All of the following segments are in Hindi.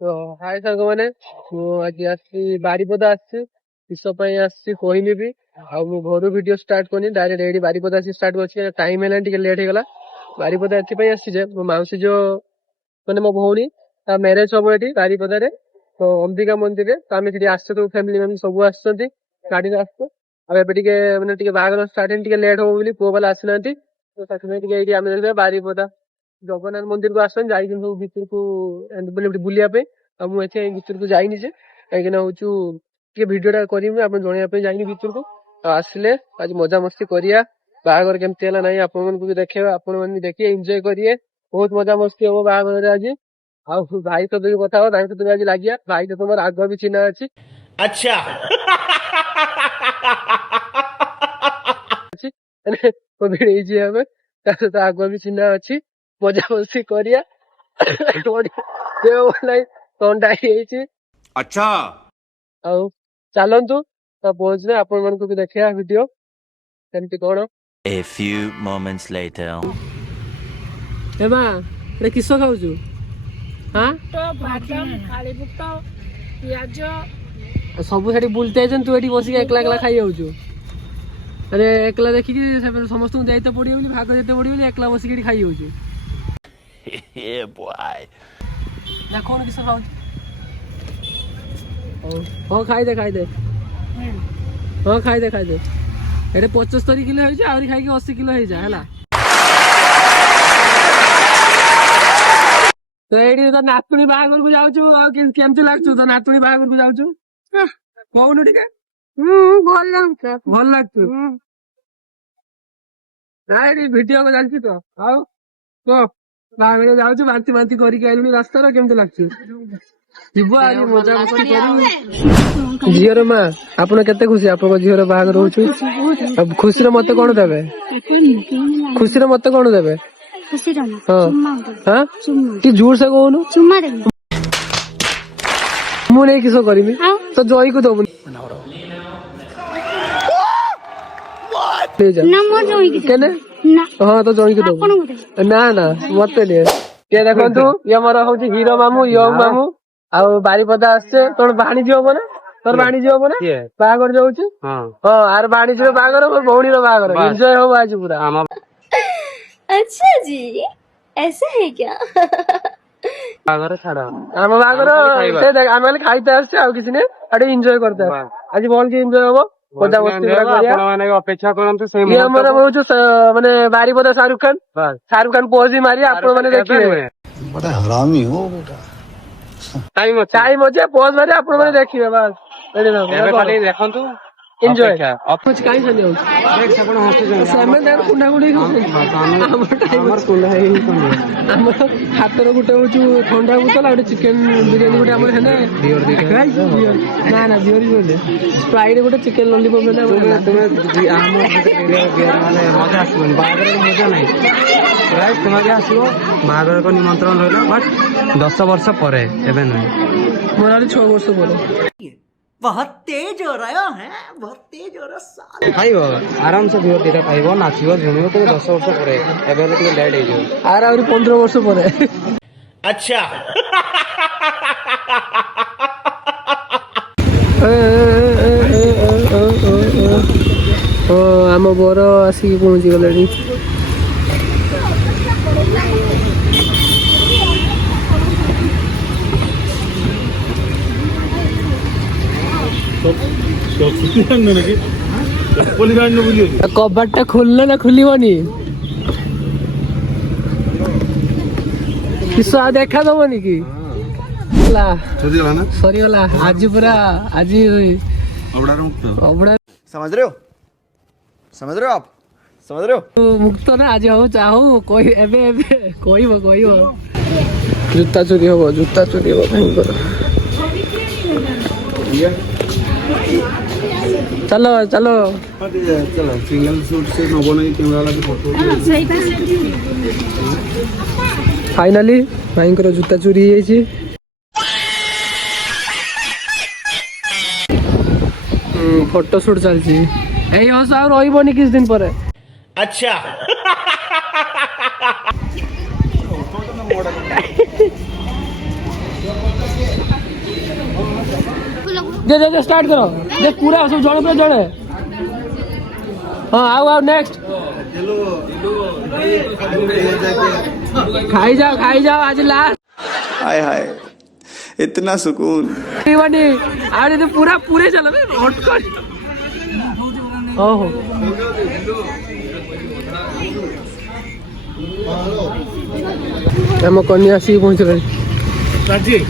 तो हाय सांग मैंने आज बारिपदा किस कहनी भी घर वीडियो स्टार्ट करनी डायरेक्ट एडी बारिपदा स्टार्ट कर टाइम है लेट हो गला बारिपदा एथि मो मौसी जो मैंने मो भौणी मैरेज हम ये बारिपदा तो अंबिका मंदिर तो आम से फैमिली मेम्बर सब आसुँच गाड़ी मैंने बाहर स्टार्ट लेट हम बोली पुआ बाला आसी ना तो बारिपदा जगन्नाथ मंदिर को आसन जाई सब भीतर को बुलिया मुझे भीतर को जाइनी जे कहीं हूँ भिडियोटा करी जनवाई जाइनी भीतर को आसिले आज मजा मस्ती करिया बाहागर केमती है ना आपण भी देखा आपण मैंने देखिए एंजॉय करिए बहुत मजा मस्ती हम बाहागर आज आउ भाई सहित भी कथा सहित भी आज लगे भाई तो तुम आग भी चिन्ह अच्छी अच्छा कोविड आग भी चिन्ह अच्छी मजा मस्ती करिया थंडा अच्छा आउ चलतु पहुंचने आपण मन को भी देखा वीडियो केमती कौन A few moments later. एमा रे किस खाऊछु हां तो बादाम खाली बुट पियाज सब सेठी बुलते आइछन तू एठी बसी एकला एकला खाई जाऊछु अरे एकला देखि कि समस्त जाइते पड़ी बोली भाग जेते पड़ी बोली एकला बसी एठी खाई जाऊछु Yeah, boy. ना कौन किस खाऊछु हो खाई दे हाँ खाई दे एटे 75 किलो हो जा आउरी खाई के 80 किलो हो जा हला तो एडी तो नातुणी बाहागर को जाउछु केमती लागछु तो नातुणी बाहागर को जाउछु कोउनु टिके भल लागछु ना एडी वीडियो को जालछि तो आउ तो बाहागर जाउछु बांती बांती करी के आइलुनी रास्ता रो केमती लागछु जीवो आज मजा मस्ती करू झीर माँ आपन केते खुशी आपन झीर बाहागर होछु अब खुशी रे मते कोन देबे खुशी रे मते कोन देबे खुशी रे हां हां कि जोर से कहनु चुम्मा दे मु नहीं किसो करबी तो जई को दबु ले जा ना मो जोई के केने ना हां तो जई को दबु ना ना मते ले के देखंतु ये मोर होची हीरो मामू यंग मामू आ बारिपदा आसे तोर बाणी जीव बना तोर बाणी जीव बना बाहागर जाउची हां हां आर बाणी जीव बाहागर मोर भौणी रो बाहागर एन्जॉय हो आज पूरा अच्छा जी ऐसा है क्या बाहागर छाड़ा हम बाहागर से देख हम खाइते आसे आ किसी ने अडे एन्जॉय करते आज बोल के एन्जॉय होबो मजा मस्ती करिया आपण माने अपेक्षा करंतु से ये हमर वो जो माने बारिपदा शाहरुख खान पोजी मारी आपण माने देखिए बड़ा हरामी हो बेटा टाइम अच्छे पोज मारे आपण माने देखिए बस एबे खाली देखंतु एन्जॉय कुछ काई सने हो देख सपन हस्ते सेमन देर कुंडा गुडी हमर कुंडा है हमर हातर गुटे होचु ठंडा बोतल और चिकन बिरयानी गुटे हमर हेने बियर देखे ना ना बियर बोले स्प्राइट गुटे चिकन लॉलीपॉप हेने तुमे हमर बियर माने मजा आसबन बागर मजा नहीं गाइस तुम्हारे आसलो बागर को निमंत्रण रहला बट 10 वर्ष परे एबे नहीं मोर 6 वर्ष परे बहुत तेज हो रहा है बहुत तेज हो रहा खाइबो आराम से बियर देटा खाइबो नाचिबो झुमिबो तो 10 वर्ष परे एबे टिके लेट हे जो आर 15 वर्ष परे अच्छा ओ आम बर आसिक पहुंची गले कबाट टा खोलना ना खुलबनी किस देखा दबनी कि सरीगला आज पूरा आज समझ रहे हो आप समझ रहे हो मुक्त ना आज हो चाहो कोई एबे एबे कहबो जूता चोरी हो भयंकर चलो चलो सिंगल शूट से नबो नहीं कैमरा लगे फोटो फाइनली भयंकर जूता चोरी हो जाइए फोटो शूट चलती यही हस आ रही किस दिन पर अच्छा दे दे स्टार्ट करो दे पूरा सब जड़े पे जड़े हाँ आओ नेक्स्ट खाई जाओ आज लास्ट हाय हाय इतना सुकून बनी अरे तो पूरे चलो हट कर ओहो हम कन्या आसिक पहुँचल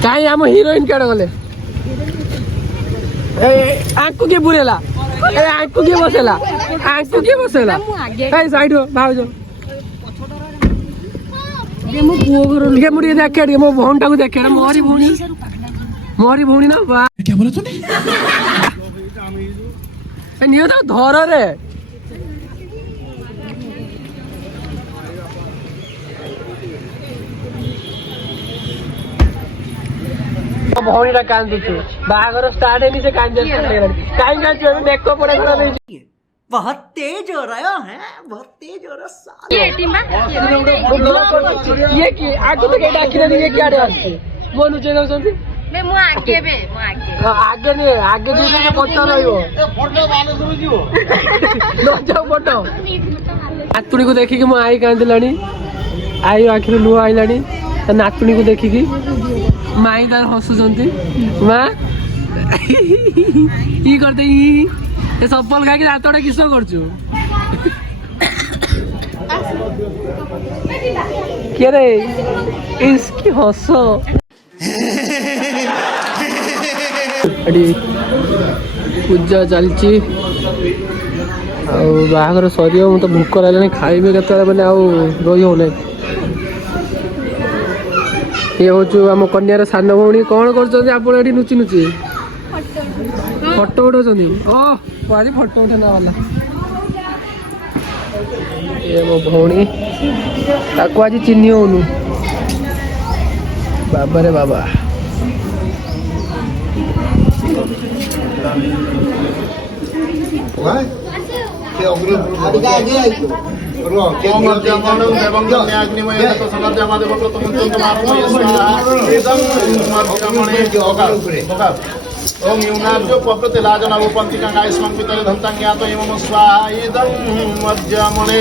कहीं आम हिरोइन केड़े गले आंकु किए बुरेला आंकु किए बसेला कहीं साइड हो भाज मो पुओ घर लिखे मुझे देखे मो भौन टाक देखे मोरी भौणी ना बा क्या बोला तूने नियो तो धर रे भौणीटा कांदुछु बाहागर स्टार्ट है से कांदे कहीं कहीं देखो पड़े खड़ा नहीं बहुत तेज हो रहा है बहुत तेज हो रहा साला। ये की आगु तो केटा किने ये क्या रे आछे वो नुचे जाउछंती बे मु आगे आगे नहीं आगे जो पत्ता रहियो फोटो मानो सुरु जीवो न जाओ फोटो नातुणी को देखि कि मो आई कांदिलानी आई आखिर लुआ आइलानी नातुणी को देखि कि माई तार हसुचंती मां ई करते ये सफल खाई दाँतटा किस करछु के रे इसकी हस पूजा चलची बाहागर सर तो भूक लगे खाइबे के मैंने रही हो ये हूँ आम कन्यार सान भौणी कौन कर नुची नुची फोटो उठाऊँ आज फोटो उठाना वाला ये मो भौणी ताको आज चिन्ह होनु बाबा रे बाबा ओम यूनार्जो पप्रते लाजना उपंति का गायस्मं पितरे धंतं ज्ञातो एवं स्वाहा इदं मध्यमणे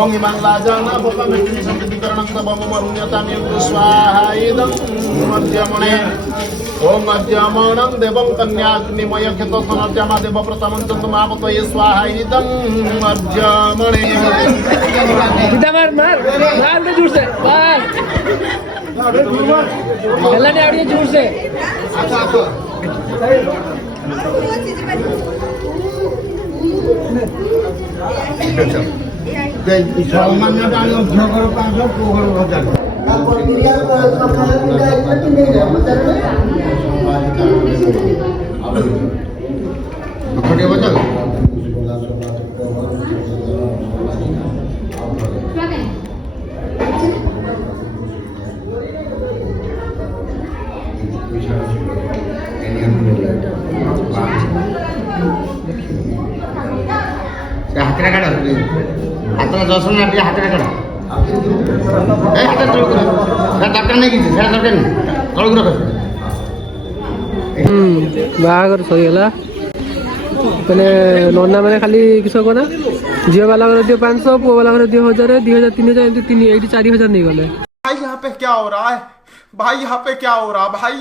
ओम इमं लाजना उपंति संकितकरणं तबम मरुण्यतां यं स्वाहा इदं मध्यमणे ओम मध्यमणं देवं कन्याग्निमय खेतो समर्जमा देव प्रथमं चंद्रमापतो ये स्वाहा इदं मध्यमणे सीधा मार दे जोर से बस चलने आड़िए जोर से हाथ काढ़ हाथ दर्शन हाथ काढ़ हाथ दरकार नहीं दरकार नहीं तौक रख बाहागर सरीगला मैंने नना मैंने खाली किस कहना झील वाला दियो 500 पुओ वाला दियो 1000 2000 3000 एमती 4000 नहीं गले भाई यहाँ पे क्या हो रहा है भाई यहाँ पे क्या हो रहा है भाई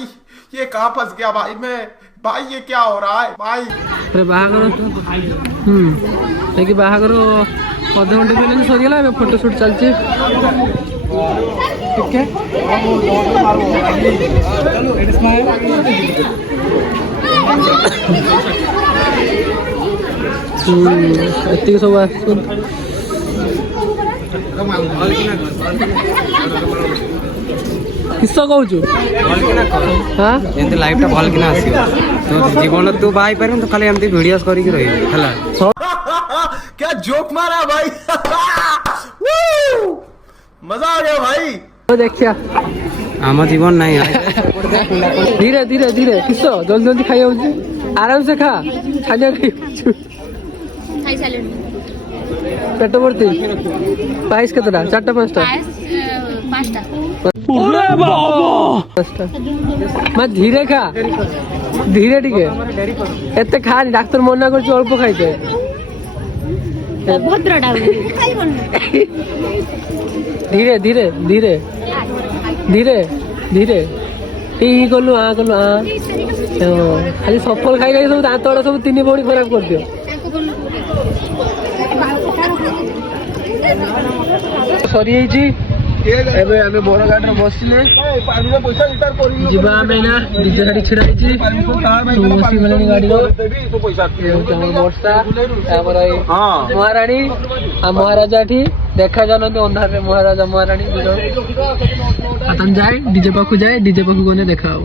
ये कहाँ फंस गया भाई मैं भाई ये क्या हो रहा है भाई अरे बाहागर बाहागर अध घंटे पहले सरीगला फोटो शूट चलती ठीक है एति सब किस कहूँ हाँ एमती लाइफ टा भल किना आसीबो तो जीवन तू बाई पारे तो खाली एमती वीडियोस करी के रही हला क्या जोक मारा भाई मजा आ गया भाई देखिया आम जीवन नहीं धीरे धीरे धीरे किस जल्दी जल्दी खाई आराम से खा खाने पेट भर्ती पाइस के 4टा 5टा মা ধীরে খা ধীরে টিকে এতে খানি ডাক্তার মনা করছে অল্প খাইতে ধীরে ধীরে ধীরে ধীরে ধীরে ଇ କଲୁ ଆ କଲୁ ଆ ଖାଲି ସଫଳ ଖାଇ ଖାଇ ସବୁ ଦାନ୍ତ ଗୁଡା ସବୁ ତିନି ଭଉଣୀ ଖରାପ କରିଦିଅ। ସରିଯାଇଛି ଏବେ ଆମେ ବଡ ଗାଡିରେ ବସିଲେ ଯିବା ଆମେ ନା ଡିଜେ ଗାଡି ଛିଡା ହେଇଛି ବସି ଗଲେଣି ଗାଡିର ବର୍ଷା ତାପରେ ମହାରାଣୀ ଆଉ ମହାରାଜା ଏଠି ଦେଖା ଯାଉନାହାନ୍ତି ଅନ୍ଧାରରେ ମହାରାଜା ମହାରାଣୀ ଯାଏ ଡିଜେ ପାଖକୁ ଯାଏ ଡିଜେ ପାଖକୁ ଗଲେ ଦେଖା ହବ।